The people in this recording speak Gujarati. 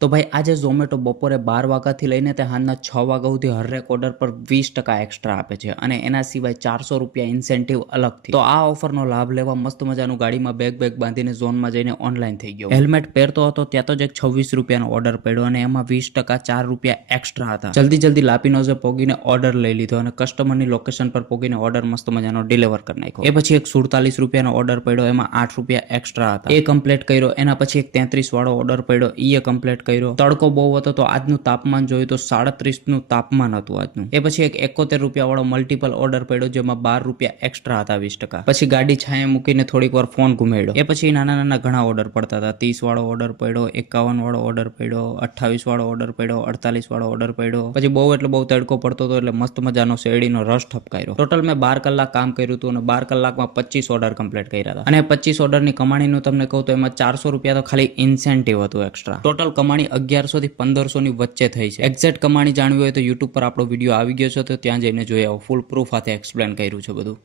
તો ભાઈ આજે ઝોમેટો બપોરે 12 વાગ્યાથી લઈને તે સાંજના 6 વાગ્યા સુધી હરેક ઓર્ડર પર 20% એક્સ્ટ્રા આપે છે અને એના સિવાય 400 રૂપિયા ઇન્સેન્ટિવ અલગથી. તો આ ઓફરનો લાભ લેવા મસ્ત મજાનું ગાડીમાં બેગ બાંધીને ઝોનમાં જઈને ઓનલાઈન થઈ ગયો. હેલ્મેટ પહેરતો હતો ત્યાં તો જ એક 26 રૂપિયાનો ઓર્ડર પડ્યો અને એમાં 20% 4 રૂપિયા એક્સ્ટ્રા હતા. જલ્દી લાપીનોઝે પોગીને ઓર્ડર લઈ લીધો અને કસ્ટમરની લોકેશન પર પોગીને ઓર્ડર મસ્ત મજાનો ડિલિવર કરી નાખ્યો. એ પછી એક 47 રૂપિયાનો ઓર્ડર પડ્યો, એમાં 8 રૂપિયા એક્સ્ટ્રા હતા. એ કમ્પ્લીટ કર્યો. એના પછી એક 33 વાળો ઓર્ડર પડ્યો, એ કમ્પ્લીટ કર્યો. તડકો બહુ હતો તો આજનું તાપમાન જોયું તો 37 નું તાપમાન હતું આજનું. એ પછી એક 71 રૂપિયા વાળો મલ્ટિપલ ઓર્ડર પડ્યો જેમાં 12 રૂપિયા એક્સ્ટ્રા હતા 20%. પછી ગાડી છાંયે મૂકીને થોડીક વાર ફોન ઘુમેડ્યો. એ પછી નાના ઘણા ઓર્ડર પડતા હતા. 30 વાળો ઓર્ડર પડ્યો, 51 વાળો ઓર્ડર પડ્યો, 28 વાળો ઓર્ડર પડ્યો, 48 વાળો ઓર્ડર પડ્યો. પછી બહુ તડકો પડતો હતો એટલે મસ્ત મજાનો શેરડીનો રસ ઠપકાર્યો. ટોટલ મેં 12 કલાક કામ કર્યું હતું અને 12 કલાકમાં 25 ઓર્ડર કમ્પ્લીટ કર્યા હતા. અને 25 ઓર્ડરની કમાણીનું તમને કહું તો એમાં 400 રૂપિયા તો ખાલી ઇન્સેન્ટિવ હતું એક્સ્ટ્રા. ટોટલ કમાણી 1100 થી 1500 ની વચ્ચે થઈ છે. એક્ઝેક્ટ કમાણી જાણવી હોય તો યુટ્યુબ પર આપણો વિડીયો આવી ગયો છે, તો ત્યાં જઈને જોઈ આવો. ફૂલ પ્રૂફ સાથે એક્સપ્લેન કર્યું છે બધું.